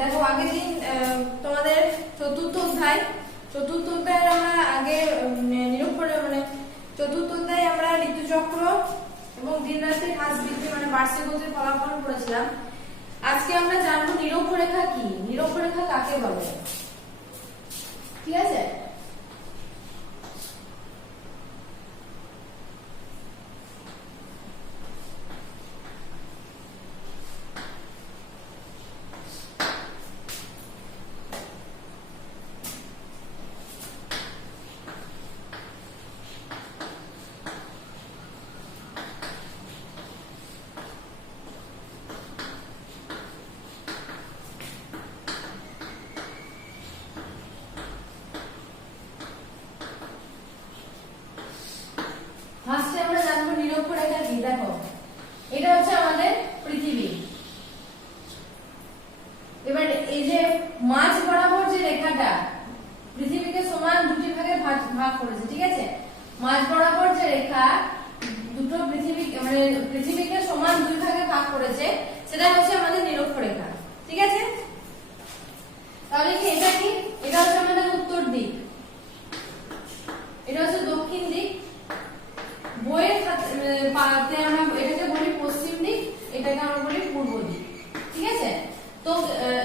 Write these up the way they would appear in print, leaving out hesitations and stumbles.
দেখো আগের দিন তোমাদের চতুর্থ অধ্যায় আমরা আগে নিরক্ষরে মানে চতুর্থ অধ্যায়ে আমরা ঋতুচক্র এবং দিন রাতের হ্রাস বৃদ্ধি মানে বার্ষিক গতির ফলাফল পড়েছিলাম। আজকে আমরা জানবো নিরক্ষরেখা কি, নিরক্ষরেখা কাকে বলে। ঠিক আছে, ফার্স্টে আমরা জানবো নিরক্ষরেখা কি। দেখো এটা হচ্ছে আমাদের পৃথিবী। এবার এই যে মাঝ বরাবর যে রেখাটা পৃথিবীকে সমান দুটি ভাগে ভাগ করেছে, ঠিক আছে, মাঝ বরাবর যে রেখা দুটো পৃথিবীকে সমান দুই ভাগে ভাগ করেছে সেটা হচ্ছে আমাদের নিরক্ষরেখা। ঠিক আছে, তাহলে কি এটা কি, এটা হচ্ছে আমাদের উত্তর দিক, এটা হচ্ছে দক্ষিণ দিক, বইয়ের পাতে আমরা এটাকে বলি পশ্চিম দিক, এটাকে আমরা বলি পূর্ব দিক। ঠিক আছে, তো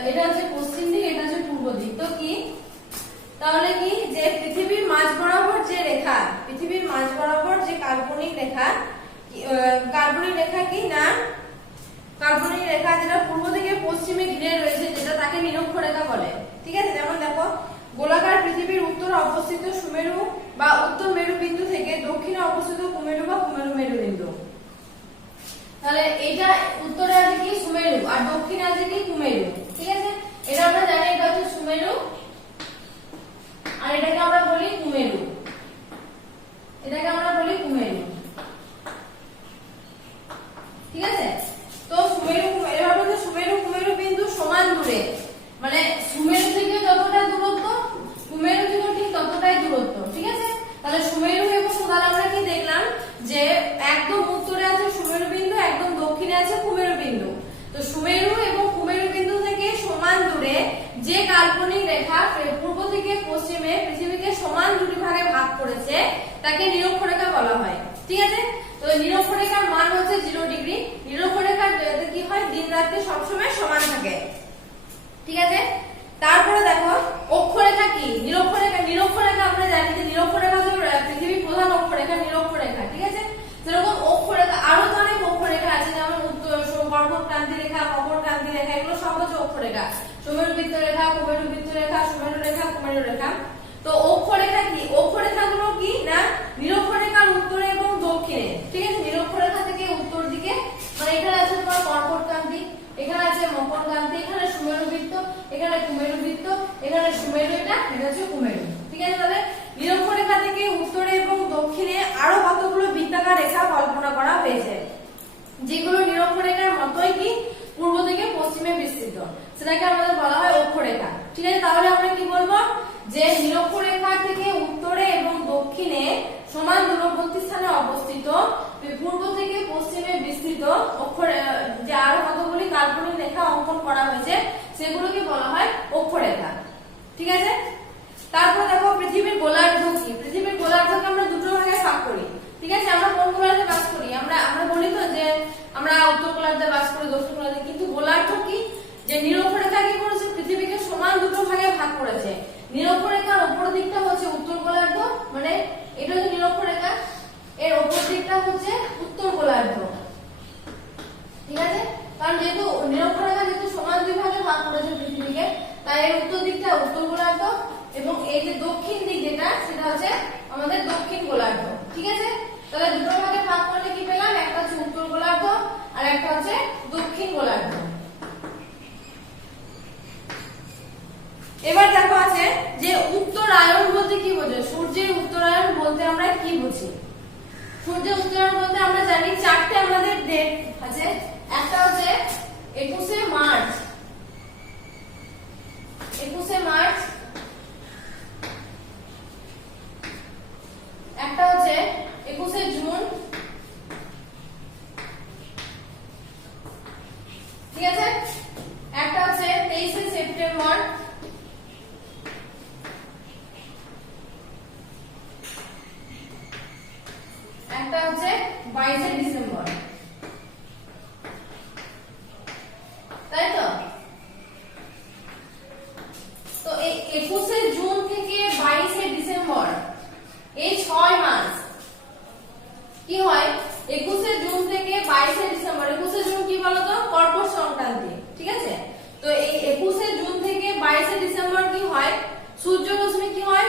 এটা হচ্ছে পশ্চিম দিক, এটা হচ্ছে পূর্ব দিক। তো কি তাহলে কি যে পৃথিবীর মাঝ বরাবর যে রেখা, পৃথিবীর মাঝ বরাবর যে কাল্পনিক রেখা কি না, কাল্পনিক রেখা যেটা পূর্ব থেকে পশ্চিমে ঘিরে রয়েছে যেটা তাকে নিরক্ষরেখা বলে। ঠিক আছে, যেমন দেখো গোলাকার পৃথিবীর উত্তরে অবস্থিত সুমেরু বা উত্তর মেরু বিন্দু থেকে দক্ষিণে অবস্থিত কুমেরু বা কুমেরু মেরু বিন্দু। তাহলে এটা উত্তরে আছে কি সুমেরু আর দক্ষিণে আছে কি কুমেরু। ঠিক আছে, এটা আমরা জানি এটা হচ্ছে সুমেরু আর এটাকে আমরা বলি কুমেরু, এটাকে আমরা বলি কুমেরু। ঠিক আছে, তো সুমেরু এবার বলতে সুমেরু কুমেরু বিন্দু সমান দূরে, মানে সুমেরু থেকে যতটা দূরত্ব কুমেরু থেকে ঠিক ততটাই দূরত্ব। ঠিক আছে, তাহলে সুমেরু এবং তাহলে আমরা কি দেখলাম যে একদম উত্তরে আছে সুমেরু বিন্দু, একদম দক্ষিণে আছে কুমেরু বিন্দু। তো সুমেরু এবং কুমেরু বিন্দু থেকে সমান দূরে যে কাল্পনিক রেখা পূর্ব থেকে পশ্চিমে পৃথিবীকে সমান দুটি ভাগে ভাগ করেছে তাকে নিরক্ষরেখা বলা হয়। ঠিক আছে, তো নিরক্ষরেখার মান হচ্ছে 0 ডিগ্রি। নিরক্ষরেখার কি হয়, দিন রাতে সবসময় সমান থাকে। ঠিক আছে, তারপরে দেখো অক্ষরেখা কি, নিরক্ষরেখা আমরা জানি যে নিরক্ষরেখা হচ্ছে পৃথিবীর প্রধান অক্ষরেখা নিরক্ষরেখা। ঠিক আছে, যেরকম অক্ষরেখা আরো তো অনেক অক্ষরেখা আছে, যেমন কর্কটক্রান্তি রেখা, মকরক্রান্তি রেখা, এগুলো সব হচ্ছে অক্ষরেখা। সুমেরুবৃত্ত রেখা, কুমেরুবৃত্ত রেখা, সুমেরু রেখা, কুমেরু রেখা। তো অক্ষরেখা কি, অক্ষরেখাগুলো কি না নিরক্ষরেখার উত্তরে এবং দক্ষিণে। ঠিক আছে, নিরক্ষরেখা থেকে উত্তর দিকে, মানে এখানে আছে তোমার কর্কটক্রান্তি, এখানে আছে মকরক্রান্তি, এখানে সুমেরুবৃত্ত, এখানে কুমেরুবৃত্ত, এখানে সুমেরু, এটা হচ্ছে কুমেরু। ঠিক আছে, তাহলে নিরক্ষরেখা থেকে উত্তরে এবং দক্ষিণে আরো কতগুলো বৃত্তাকার রেখা কল্পনা করা হয়েছে যেগুলো নিরক্ষরেখার মতোই কি পূর্ব থেকে পশ্চিমে বিস্তৃত, সেটাকে আমাদের বলা হয় অক্ষরেখা। ঠিক আছে, তাহলে আমরা কি বলবো যে নিরক্ষরেখা থেকে উত্তরে এবং দক্ষিণে সমান দূরবর্তী স্থানে অবস্থিত পূর্ব থেকে পশ্চিমে বিস্তৃত যে আরো কতগুলি কাল্পনিক রেখা অঙ্কন করা হয়েছে সেগুলোকে বলা হয় অক্ষরেখা। ঠিক আছে, তারপর দেখো পৃথিবীর গোলার্ধ কি, পৃথিবীর গোলার্ধকে আমরা দুটো ভাগে ভাগ করি। ঠিক আছে, আমরা কোন গোলার্ধে বাস করি, আমরা বলি তো যে আমরা উত্তর গোলার্ধে বাস করি, দক্ষিণ গোলার্ধে, কিন্তু গোলার্ধ কি যে নিরক্ষরেখা কি করেছে পৃথিবীকে সমান দুটো ভাগে ভাগ করেছে। নিরক্ষরেখার উপর দিকটা হচ্ছে উত্তর গোলার্ধ, মানে এটা হচ্ছে নিরক্ষরেখা, এর উপর দিকটা হচ্ছে উত্তর গোলার্ধ। ঠিক আছে, কারণ যেহেতু নিরক্ষরেখা যেহেতু সমান দুই ভাগে ভাগ করেছে পৃথিবীকে, তাই এর উত্তর দিকটা উত্তর গোলার্ধ এবং এই যে দক্ষিণ দিক যেটা সেটা হচ্ছে আমাদের দক্ষিণ গোলার্ধ। ঠিক আছে, তাহলে দুটো ভাগে ভাগ করলে কি পেলাম, একটা হচ্ছে উত্তর গোলার্ধ আর একটা হচ্ছে দক্ষিণ গোলার্ধ। এবার দেখো আছে যে উত্তরায়ণ বলতে কি বোঝো, সূর্যের উত্তরায়ণ বলতে আমরা কি বুঝি। সূর্যের উত্তরায়ণ বলতে আমরা জানি চারটে আমাদের ডেট আছে, একটা হচ্ছে 21শে মার্চ, 21শে মার্চ, একটা হচ্ছে 21শে জুন, ঠিক আছে, একটা হচ্ছে 23শে তো এই 21শে জুন থেকে 22শে ডিসেম্বর কি হয়, সূর্য রশ্মি কি হয়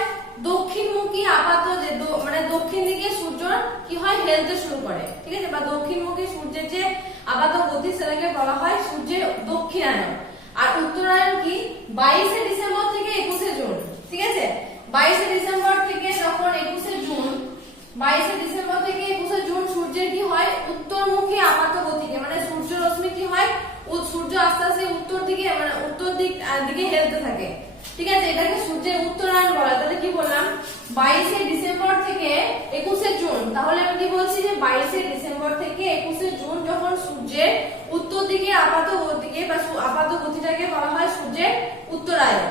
দক্ষিণমুখী আপাত যে মানে দক্ষিণ দিকে সূর্য কি হয় হেলতে শুরু করে, ঠিক আছে, বা দক্ষিণমুখী সূর্যের যে আপাত গতি সেটাকে বলা হয় সূর্যের দক্ষিণায়ন। আর উত্তরায়ণ কি 22শে ডিসেম্বর থেকে 21শে জুন, ঠিক আছে, 22শে ডিসেম্বর থেকে যখন 21শে জুন 22শে ডিসেম্বর থেকে 21শে জুন সূর্যের কি হয় উত্তরমুখী আপাত গতিতে, মানে সূর্য রশ্মি কি হয় সূর্য আস্তে আস্তে উত্তর দিকে মানে উত্তর দিকে হেলতে থাকে, ঠিক আছে, এটাকে সূর্যের উত্তরায়ণ বলা। তাহলে কি বললাম 22শে ডিসেম্বর থেকে 21শে জুন, তাহলে আমি কি বলছি যে 22শে ডিসেম্বর থেকে 21শে জুন যখন সূর্যের উত্তর দিকে আপাত গতিকে বা আপাত গতিটাকে বলা হয় সূর্যের উত্তরায়ণ,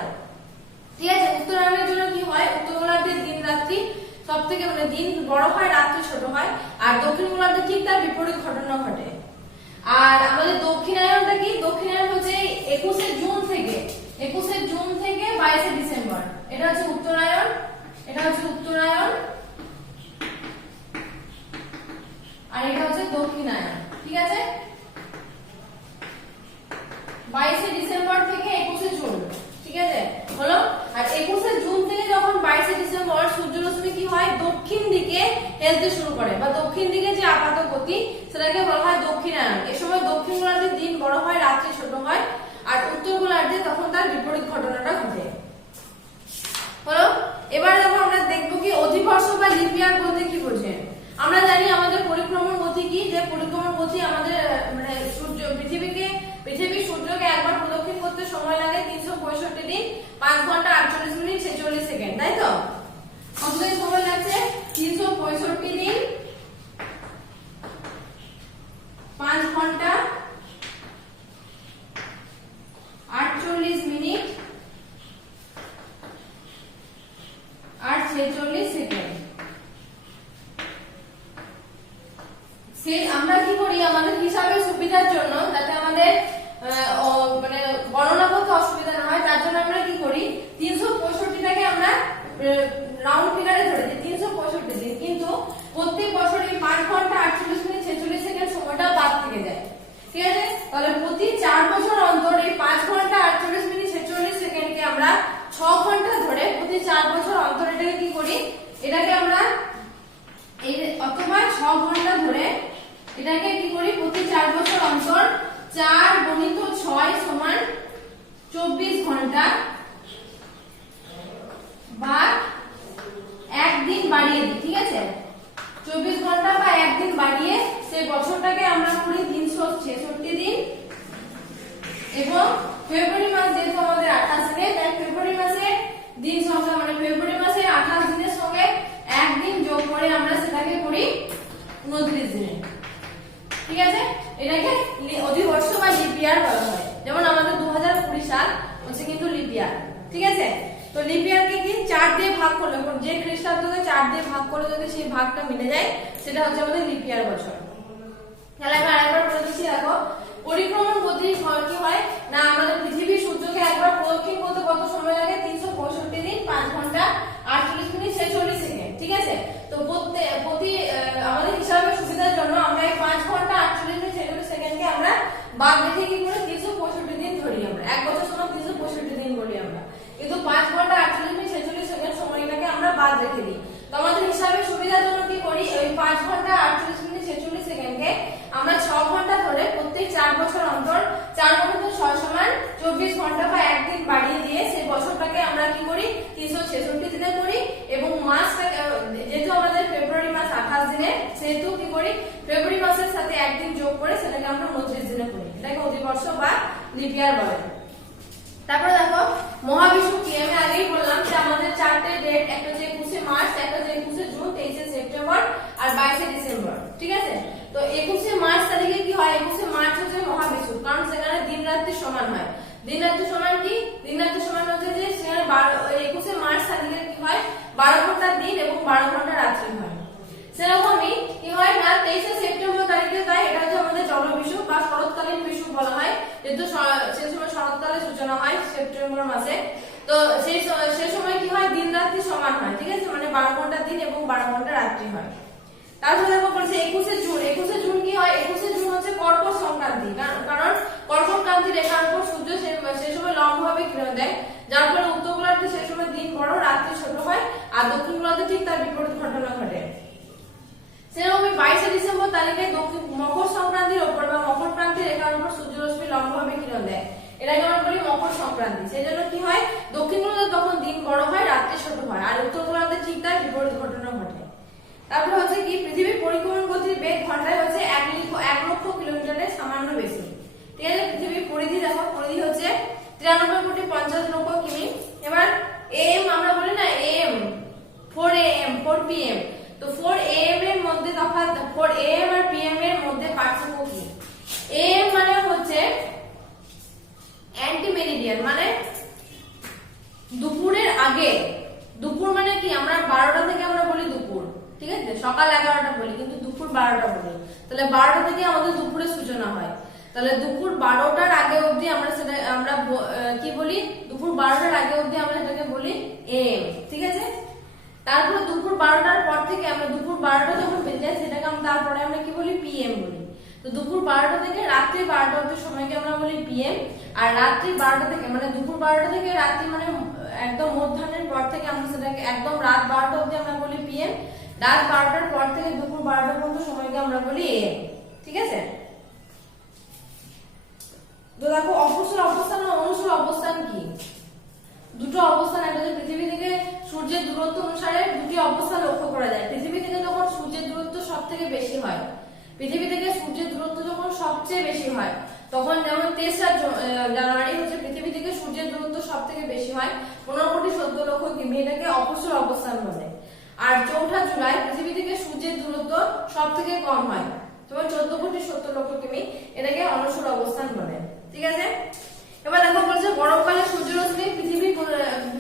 ঠিক আছে। উত্তরায়ণের জন্য কি হয় উত্তর গোলার্ধে দিন রাত্রি সব থেকে মানে দিন বড় হয় রাত্রি ছোট হয়, আর দক্ষিণ গোলার্ধে ঠিক তার বিপরীত ঘটনা ঘটে। আর আমাদের দক্ষিণায়নটা কি, দক্ষিণায়ন হচ্ছে 21শে জুন থেকে 22শে ডিসেম্বর, এটা হচ্ছে উত্তরায়ণ, এটা হচ্ছে উত্তরায়ণ, আর এটা হচ্ছে দক্ষিণায়ন, ঠিক আছে। 22শে ডিসেম্বর থেকে 21শে জুন, ঠিক আছে হলো। আর 21শে জুন থেকে যখন 22শে ডিসেম্বর সূর্যরশ্মি কি হয় দক্ষিণ দিকে হেলতে শুরু করে, বা দক্ষিণ দিকে যে আপাত গতি সেটাকে বলা হয় দক্ষিণায়ন। এই সময় দক্ষিণ গোলার্ধে দিন বড় হয় রাত্রি ছোট হয়, আর উত্তর গোলার্ধে তখন তার বিপরীত ঘটনাটা ঘটে, হলো। এবার যখন আমরা দেখবো কি অধিবর্ষ বা লিপ ইয়ার বলতে কি বোঝেন। আমরা জানি আমাদের পরিক্রমণ গতি কি, যে পরিক্রমণ গতি আমাদের মানে সূর্য পৃথিবী সূর্যকে একবার প্রদক্ষিণ করতে সময় লাগে 365 দিন 5 ঘন্টা 48 মিনিট 46 সেকেন্ড, তাই তো। কতদিন সময় লাগছে 365 দিন 5 ঘন্টা 48 মিনিট আর 46 সেকেন্ড। আমরা কি করি আমাদের হিসাবের সুবিধার জন্য, যাতে আমাদের মানে গণনা করতে অসুবিধা না হয়, তার জন্য আমরা কি করি 365টাকে আমরা রাউন্ড ফিগারে ধরে দিই 365 দিন, কিন্তু প্রত্যেক বছরই 5 ঘন্টা 48 মিনিট 46 সেকেন্ড সময়টা বাদ থেকে যায়, ঠিক আছে। তাহলে প্রতি 4 বছর অন্তর এই 5 ঘন্টা 48 মিনিট 46 সেকেন্ডকে আমরা 6 ঘন্টা ধরে প্রতি 4 বছর অন্তর এটাকে কি করি, এটাকে আমরা এই অথবা 6 ঘন্টা ধরে এটাকে কি করি প্রতি 4 বছর অন্তর 4 গুণিত 6 সমান 24 ঘন্টা বা একদিন বাড়িয়ে দিই, ঠিক আছে, 24 ঘন্টা বা একদিন বাড়িয়ে সেই বছরটাকে আমরা করি 366 দিন। এবং ফেব্রুয়ারি মাস যেহেতু আমাদের 28 দিনে, তাই ফেব্রুয়ারি মাসের দিন সংখ্যা মানে ফেব্রুয়ারি মাসের 28 দিনের সঙ্গে একদিন যোগ করে আমরা সেটাকে করি 29 দিনে, ঠিক আছে। এটাকে অধিবর্ষ বা লিপ ইয়ার বলা হয়। যেমন আমাদের 2020 সাল হচ্ছে কিন্তু লিপ ইয়ার, ঠিক আছে। তো লিপ ইয়ারকে কি 4 দিয়ে ভাগ করলে, যে খ্রিস্টাব্দকে 4 দিয়ে ভাগ করে যদি সেই ভাগটা মিলে যায় সেটা হচ্ছে আমাদের লিপ ইয়ার বছর। তাহলে আমি আরেকবার বলে দিচ্ছি, দেখো পরিক্রমণ গতি কি হয় না, আমাদের পৃথিবী সূর্যকে একবার প্রদক্ষিণ করতে কত সময় লাগে 365 দিন 5 ঘন্টা 48 মিনিট 46 সেকেন্ড, ঠিক আছে। তো প্রতি আমাদের হিসাবের সুবিধার জন্য আমরা এই 5 ঘন্টা 48 মিনিট 46 সেকেন্ডকে আমরা বাদ রেখে কি করে 365 দিন ধরি, আমরা এক বছর সময় 365 দিন বলি আমরা, কিন্তু 5 ঘন্টা 48 মিনিট 46 সেকেন্ড সময়টাকে আমরা বাদ রেখে দিই। তো আমাদের হিসাবের সুবিধার জন্য কি করি ওই 5 ঘন্টা 48 মিনিট 46 সেকেন্ডকে আমরা 6 ঘন্টা ধরে প্রত্যেক 4 বছর অন্তর 4 গুণিত 6 সমান 24 ঘন্টা বা একদিন বাড়িয়ে দিয়ে সেই বছরটাকে আমরা কি করি 366 দিনে করি। এবং মাসটাকে যেহেতু আমাদের ফেব্রুয়ারি মাস 28 দিনে, সেহেতু কি করি ফেব্রুয়ারি মাসের সাথে একদিন যোগ করে সেটাকে আমরা 29 দিনে করি, এটাকে অধিবর্ষ বা লিপ ইয়ার বলে। তারপরে দেখো মহাবিশ্ব কি, আমি আগেই বললাম যে আমাদের 4টে ডেট, একটা হচ্ছে 21শে মার্চ, একটা হচ্ছে 21শে জুন, 23শে সেপ্টেম্বর আর 22শে ডিসেম্বর, ঠিক আছে। তো 21শে মার্চ তারিখে কি হয়, 21শে মার্চ হচ্ছে মহাবিশ্ব, কারণ সেখানে দিন রাত্রি সমান হয়। দিন রাত্রি সমান কি, দিন রাত্রি সমান হচ্ছে যে সেখানে 21শে মার্চ তারিখে কি হয় 12 ঘন্টা দিন এবং 12 ঘন্টা রাত্রি হয়। সেরকমই কি হয় না 23শে সেপ্টেম্বর তারিখে, তাই এটা হচ্ছে আমাদের জলবিষুব বা শরৎকালীন বিষুব বলা হয়, যেহেতু সেই সময় শরৎকালের সূচনা হয় সেপ্টেম্বর মাসে। তো সেই সময় কি হয় দিন রাত্রি সমান হয়, ঠিক আছে, মানে 12 ঘন্টা দিন এবং 12 ঘন্টা রাত্রি হয়। তারপরে দেখো বলছে 21শে জুন, 21শে জুন কি হয়, 21শে জুন হচ্ছে কর্কট সংক্রান্তি, কারণ কর্কট ক্রান্তি রেখার উপর সূর্য সেই সংক্রান্তির উপর বা মকর প্রান্তির রেখার উপর সূর্যরশ্মি লম্বভাবে কিরণ দেয়, এটাকে আমরা বলি মকর সংক্রান্তি। সেই জন্য কি হয়, দক্ষিণ গোলার্ধে তখন দিন বড় হয়, রাত্রি ছোট হয়, আর উত্তর গোলার্ধে ঠিক তার বিপরীত ঘটনা ঘটে। তারপরে হচ্ছে কি, পৃথিবীর পরিক্রমণ গতির বেগ ঘন্টায় হচ্ছে 1 লক্ষ কিলোমিটারের সামান্য বেশি। ঠিক আছে, পৃথিবীর পরিধি দেখো, পরিধি হচ্ছে 93,50,00,000 কিমি। এবার এম আমরা বলি না, এম 4 AM 4 PM, তো 4 AM এর মধ্যে তফাৎ, 4 AM আর PM এর মধ্যে পার্থক্য কি? AM মানে হচ্ছে অ্যান্টি মেরিডিয়ান, মানে দুপুরের আগে। দুপুর মানে কি, আমরা 12টা থেকে আমরা বলি দুপুর, ঠিক আছে, সকাল 11টা বলি, কিন্তু দুপুর 12টা বলি। তাহলে 12টা থেকে আমাদের দুপুরের সূচনা হয়, তাহলে দুপুর 12টার আগে অবধি আমরা সেটা আমরা কি বলি, দুপুর 12টার আগে অবধি আমরা সেটাকে বলি এম। ঠিক আছে, তারপর দুপুর 12টার পর থেকে আমরা দুপুর 12টা যখন বেজে যায় সেটাকে আমরা তারপরে আমরা কি বলি, পিএম বলি। তো দুপুর 12টা থেকে রাত্রি 12টা অবধি সময়কে আমরা বলি পিএম, আর রাত্রি 12টা থেকে মানে দুপুর 12টা থেকে রাত্রি মানে একদম মধ্যাহ্নের পর থেকে আমরা সেটাকে একদম রাত 12টা অবধি আমরা বলি পিএম, রাত 12টার পর থেকে দুপুর 12টা পর্যন্ত সময়কে আমরা বলি এম। ঠিক আছে, তো দেখো অপসর অবস্থান আর অনুসর অবস্থান কি, দুটো অবস্থান, একটা হচ্ছে পৃথিবী থেকে সূর্যের দূরত্ব অনুসারে দুটি অবস্থান লক্ষ্য করা যায়। পৃথিবী থেকে যখন সূর্যের দূরত্ব সব থেকে বেশি হয়, পৃথিবী থেকে সূর্যের দূরত্ব যখন সবচেয়ে বেশি হয়, তখন যেমন 23 জানুয়ারি হচ্ছে পৃথিবী থেকে সূর্যের দূরত্ব সব থেকে বেশি হয় 15,70,00,000 কিমি, এটাকে অপসর অবস্থান বলে। আর 4 জুলাই পৃথিবী থেকে সূর্যের দূরত্ব সব থেকে কম হয়, যেমন 14,70,00,000 কিমি, এটাকে অনুসর অবস্থান বলে। ঠিক আছে, এবার দেখো বলছে গরমকালে সূর্যরশ্মি পৃথিবীর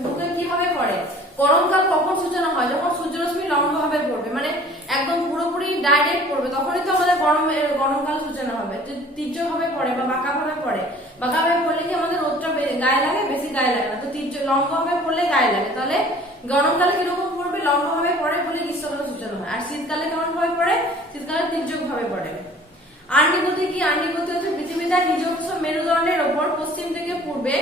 বুকে কিভাবে পড়ে। গরমকাল কখন সূচনা হয়, যখন সূর্যরশ্মি লম্বভাবে পড়বে, মানে একদম পুরোপুরি ডাইরেক্ট পড়বে, তখনই তো আমাদের গরমকাল সূচনা হবে। তীর্যভাবে পড়ে বা বাঁকাভাবে পড়ে, বাঁকাভাবে পড়লে কি আমাদের রোদটা গায়ে লাগে, বেশি গায়ে লাগে না, তো লম্বভাবে পড়লে গায়ে লাগে। তাহলে গরমকালে কিরকম পড়বে, লম্বভাবে পড়ে বলে গ্রীষ্মকালের সূচনা হয়। আর শীতকালে কেমন ভাবে পড়ে, শীতকালে তীর্যকভাবে পড়ে। আর্নিগতি কি, আর্নিগতি হচ্ছে পৃথিবী তার নিজস্ব মেরুদণ্ডের ওপর পশ্চিম থেকে পূর্বে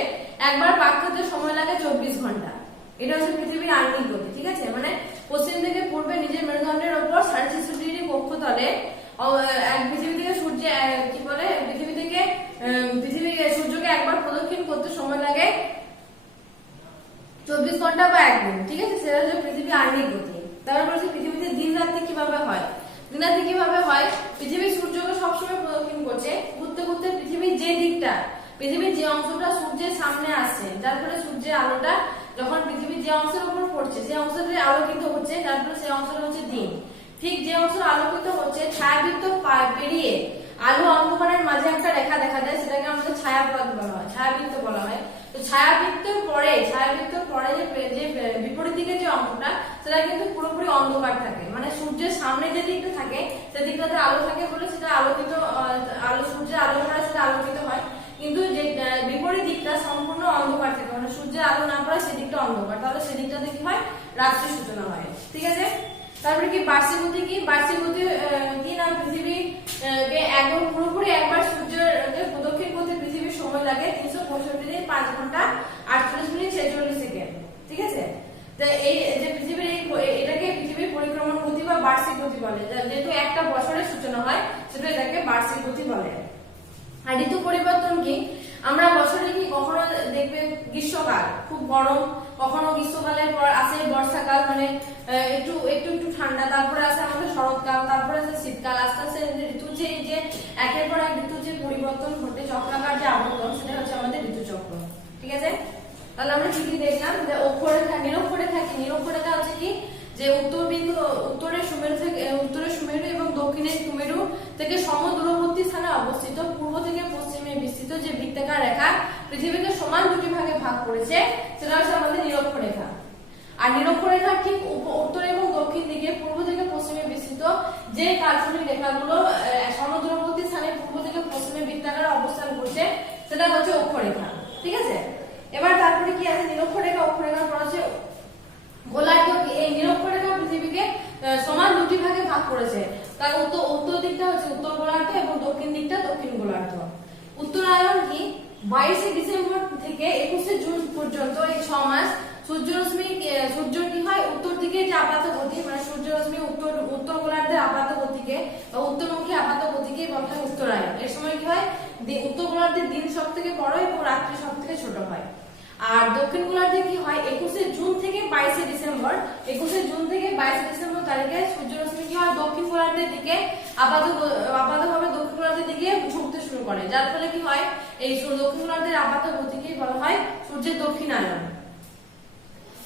একবার পাক হতে সময় লাগে 24 ঘন্টা, এটা হচ্ছে পৃথিবীর আর্নিগতি। ঠিক আছে, মানে পশ্চিম থেকে পূর্বে নিজের মেরুদণ্ডের ওপর 66 ডিগ্রি কক্ষতলে পৃথিবী থেকে সূর্য কি বলে, সূর্যকে একবার প্রদক্ষিণ করতে সময় লাগে 24 ঘন্টা বা 1 দিন। ঠিক আছে, সেটা হচ্ছে পৃথিবীর আর্নিগতি। তারপর বলছে পৃথিবীতে দিন রাত্রি কিভাবে হয়। দিনাতি কিভাবে হয়, পৃথিবী সূর্যকে সবসময় প্রদক্ষিণ করছে, ঘুরতে ঘুরতে পৃথিবীর যে অংশটা সূর্যের সামনে আসছে, যার ফলে সূর্যের আলোটা যখন পৃথিবীর যে অংশের উপর পড়ছে, যে অংশটা আলোকিত হচ্ছে, যার ফলে সেই অংশটা হচ্ছে দিন। ঠিক যে অংশ আলোকিত হচ্ছে, ছায়াবৃত্ত পেরিয়ে আলো অন্ধকারের মাঝে একটা রেখা দেখা যায়, সেটাকে আমাদের ছায়াপথ বলা হয়, ছায়াবৃত্ত বলা হয়। তো ছায়াবৃত্তের পরে যে বিপরীত দিকে যে অংশটা, সেটা কিন্তু পুরোপুরি অন্ধকার থাকে, মানে সূর্যের সামনে যে দিকটা থাকে সেদিকটাতে আলো থাকে বলে সেটা সূর্যের আলো পড়ে সেটা আলোকিত হয়, কিন্তু যে বিপরীত দিকটা সম্পূর্ণ অন্ধকার থাকে, মানে সূর্যের আলো না পড়ে সেদিকটা অন্ধকার, তাহলে সেদিকটাতে কি হয়, রাত্রি সূচনা হয়। ঠিক আছে, তারপরে কি বার্ষিক গতি কি, বার্ষিক গতি কি না, পৃথিবী একদম পুরোপুরি একবার সূর্যের প্রদক্ষিণ করতে পৃথিবীর সময় লাগে 365 দিন 5 ঘন্টা 48 মিনিট 46 সেকেন্ড। ঠিক আছে, তো এই যে পৃথিবীর এটাকে পৃথিবীর পরিক্রমণ গতি বা বার্ষিক গতি বলে, যেহেতু একটা বছরের সূচনা হয় সেটা এটাকে বার্ষিক গতি বলে। আর ঋতু পরিবর্তন কি, আমরা বছরে কি কখনো দেখবে গ্রীষ্মকাল খুব গরম, কখনো গ্রীষ্মকালের পর আসে বর্ষাকাল, মানে একটু ঠান্ডা, তারপরে আসে আমাদের শরৎকাল, তারপরে আসে শীতকাল, আস্তে আস্তে ঋতু যে একের পর এক ঋতু যে পরিবর্তন ঘটে, চক্রাকার যে আবর্তন, সেটা হচ্ছে আমাদের ঋতুচক্র। ঠিক আছে, তাহলে আমরা কি দেখলাম যে অক্ষরেখা, নিরক্ষরেখা কি, নিরক্ষরেখা হচ্ছে কি, যে উত্তরের সুমেরু এবং দক্ষিণের সুমেরু থেকে সমদূরবর্তী স্থানে অবস্থিত পূর্ব থেকে পশ্চিমে বিস্তৃত যে বৃত্তাকার রেখা পৃথিবীকে সমান দুটি ভাগে ভাগ করেছে, সেটা হচ্ছে আমাদের নিরক্ষরেখা। আর নিরক্ষরেখার ঠিক উত্তর এবং দক্ষিণ দিকে পূর্ব থেকে পশ্চিমে বিস্তৃত যে কাল্পনিক রেখাগুলো সমদূরবর্তী স্থানে পূর্ব থেকে পশ্চিমে বৃত্তাকারে অবস্থান করছে, সেটা হচ্ছে অক্ষরেখা। ঠিক আছে, এবার তারপরে কি আছে, নিরক্ষরেখা অক্ষরেখার পর আছে গোলার্ধ। এই নিরক্ষরেখা পৃথিবীকে সমান দুটি ভাগে ভাগ করেছে, তার উত্তর দিকটা হচ্ছে উত্তর গোলার্ধ এবং দক্ষিণ দিকটা দক্ষিণ গোলার্ধ। উত্তরায়ণ কি, 22শে ডিসেম্বর থেকে 21শে জুন পর্যন্ত এই 6 মাস সূর্য কি হয় উত্তর দিকে যে আপাত গতি, মানে সূর্য রশ্মি উত্তর গোলার্ধের আপাত গতিকে বা উত্তরমুখী আপাত গতিকে বলা হয় উত্তরায়ণ। এর সময় কি হয় উত্তর গোলার্ধের দিন সব থেকে বড় এবং রাত্রি সব থেকে ছোট হয়। আর দক্ষিণ গোলার্ধে কি হয় 21শে জুন থেকে 22শে ডিসেম্বর, 21শে জুন থেকে 22শে ডিসেম্বর তারিখে সূর্য রশ্মি কি হয় দক্ষিণ গোলার্ধের দিকে আপাতভাবে দক্ষিণ গোলার্ধের দিকে ঝুঁকতে শুরু করে, যার ফলে কি হয় এই দক্ষিণ গোলার্ধের আপাত গতিকে বলা হয় সূর্যের দক্ষিণায়ন।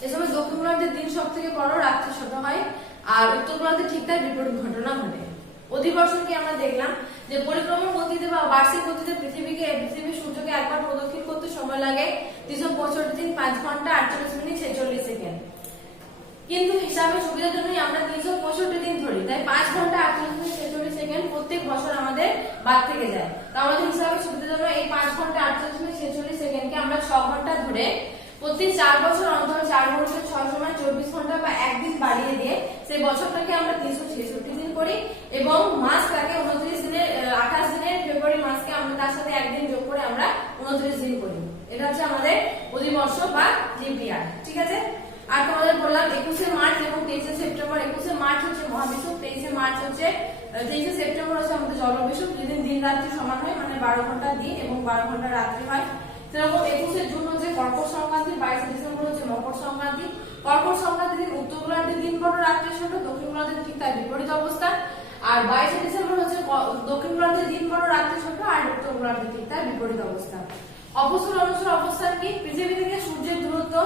এই সময় দক্ষিণ গোলার্ধের দিন সব থেকে বড়, রাত্রি ছোট হয়, আর উত্তর গোলার্ধে ঠিক তার বিপরীত ঘটনা ঘটে। অধিবর্ষণকে আমরা দেখলাম যে পরিক্রমার গতিতে বা বার্ষিক গতিতে পৃথিবী সূর্যকে একবার প্রদক্ষিণ করতে সময় লাগে 365 দিন 5 ঘন্টা 48 মিনিট 46 সেকেন্ড। কিন্তু হিসাবে সুবিধার জন্যই আমরা 365 দিন ধরি, তাই 5 ঘন্টা 48 মিনিট 46 সেকেন্ড প্রত্যেক বছর আমাদের বাদ থেকে যায়। তো আমাদের হিসাবে সুবিধার জন্য এই 5 ঘন্টা 48 মিনিট 46 সেকেন্ডকে আমরা 6 ঘন্টা ধরে প্রতি 4 বছর অন্তর 4 ঘন্টা 6 সময় 24 ঘন্টা বা একদিন বাড়িয়ে দিয়ে সেই বছরটাকে আমরা 366 দিন করি এবং মাসটাকে 29 দিনের 28 দিনের ফেব্রুয়ারি মাসকে আমরা তার সাথে একদিন যোগ করে আমরা 29 দিন করি। এটা হচ্ছে আমাদের অধিবর্ষ বা লিপ ইয়ার, ঠিক আছে। আর তোমাদের বললাম 21শে মার্চ এবং 23শে সেপ্টেম্বর। 21শে মার্চ হচ্ছে মহাবিষুব, 23শে সেপ্টেম্বর হচ্ছে আমাদের জলবিষুব, যেদিন দিন রাত্রি সমান হয়, মানে 12 ঘন্টা দিন এবং 12 ঘন্টা রাত্রি হয়। সেরকম 21শে জুন হচ্ছে কর্কট সংক্রান্তি, 22শে ডিসেম্বর হচ্ছে মকর সংক্রান্তি। কর্কট সংক্রান্তি দিন উত্তর গোলার্ধের দিন বড়, রাত্রি ছোট, দক্ষিণ গোলার্ধের ঠিক তার বিপরীত অবস্থা। আর 22শে ডিসেম্বর হচ্ছে দক্ষিণ গোলার্ধের দিন বড়, রাত্রি ছোট, আর উত্তর গোলার্ধের ঠিক তার বিপরীত অবস্থা। অপসর অনুসর অবস্থান কি? পৃথিবী থেকে সূর্যের দূরত্ব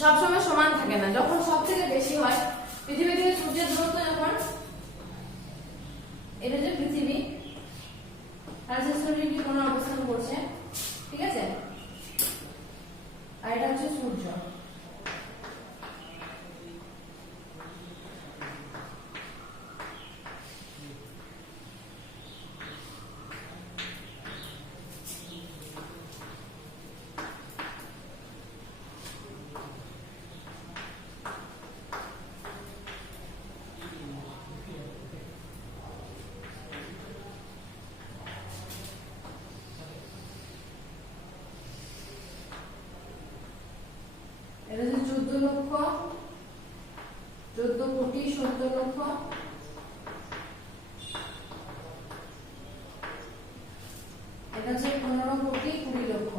সবসময় সমান থাকে না, যখন সব থেকে বেশি হয় পৃথিবী থেকে সূর্যের দূরত্ব যখন, এটা হচ্ছে পৃথিবী আর সূর্য কি কোন অবস্থান করছে, ঠিক আছে, আর এটা হচ্ছে সূর্য। এটা হচ্ছে 14 লক্ষ 14 কোটি 70 লক্ষ, এটা হচ্ছে 15 কোটি 20 লক্ষ,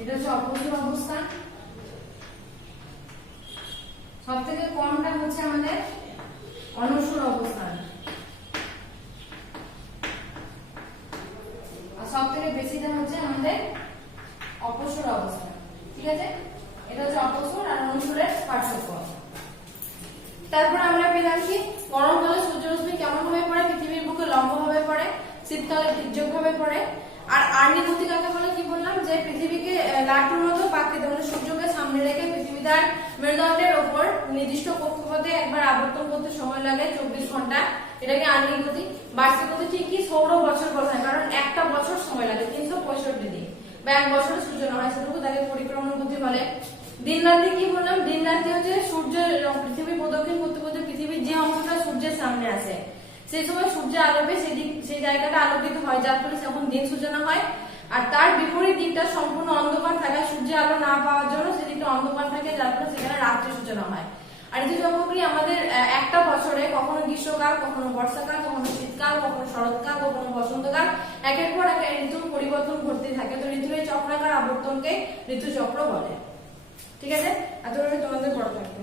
এটা হচ্ছে অপসর অবস্থান। সব থেকে কমটা হচ্ছে আমাদের অনসর অবস্থান, সব থেকে বেশিটা হচ্ছে আমাদের অপসর অবস্থা, ঠিক আছে। এটা হচ্ছে অপসর আর অনুসরের পার্থক্য। তারপর আমরা পেলাম কি গরমকালে সূর্যরশ্মি কেমন ভাবে পড়ে, পৃথিবীর বুকে লম্ব ভাবে পড়ে, শীতকালে তির্যক ভাবে পড়ে। আর আর্নিগতি কাকে বলে কি বললাম, যে পৃথিবীকে লাটুর মতো পাকিয়ে দেয়, মানে সূর্যকে সামনে রেখে পৃথিবী তার মেরুদণ্ডের ওপর নির্দিষ্ট কক্ষপথে একবার আবর্তন করতে সময় লাগে 24 ঘন্টা, এটাকে আর্নিগতি। বার্ষিক গতি ঠিকই সৌর বছর বলা হয়, কারণ একটা বছর সময় লাগে 365 দিন বা এক বছরের সূচনা হয়, সেটুকু তাকে পরিক্রমণ গতি বলে। দিন রাত্রি কি বললাম, দিন রাত্রি হচ্ছে সূর্যের পৃথিবী প্রদক্ষিণ করতে করতে পৃথিবীর যে অংশটা সূর্যের সামনে আসে সেই সময় সূর্যের আলোকে সেই জায়গাটা আলোকিত হয়, যার ফলে তখন দিন সূচনা হয়। আর তার বিপরীত দিকটা সম্পূর্ণ অন্ধকার থাকে, সূর্যের আলো না পাওয়ার জন্য সেদিকটা অন্ধকার থাকে, যার ফলে সেখানে রাত্রি সূচনা হয়। আর ঋতু চক্রগুলি আমাদের একটা বছরে কখনো গ্রীষ্মকাল, কখনো বর্ষাকাল, কখনো শীতকাল, কখনো শরৎকাল, কখনো বসন্তকাল, একের পর এক ঋতুর পরিবর্তন ঘটতে থাকে। তো ঋতুর এই চক্রাকার আবর্তনকে ঋতুচক্র বলে, ঠিক আছে। এতটুকু তোমাদের পড়া থাকবে।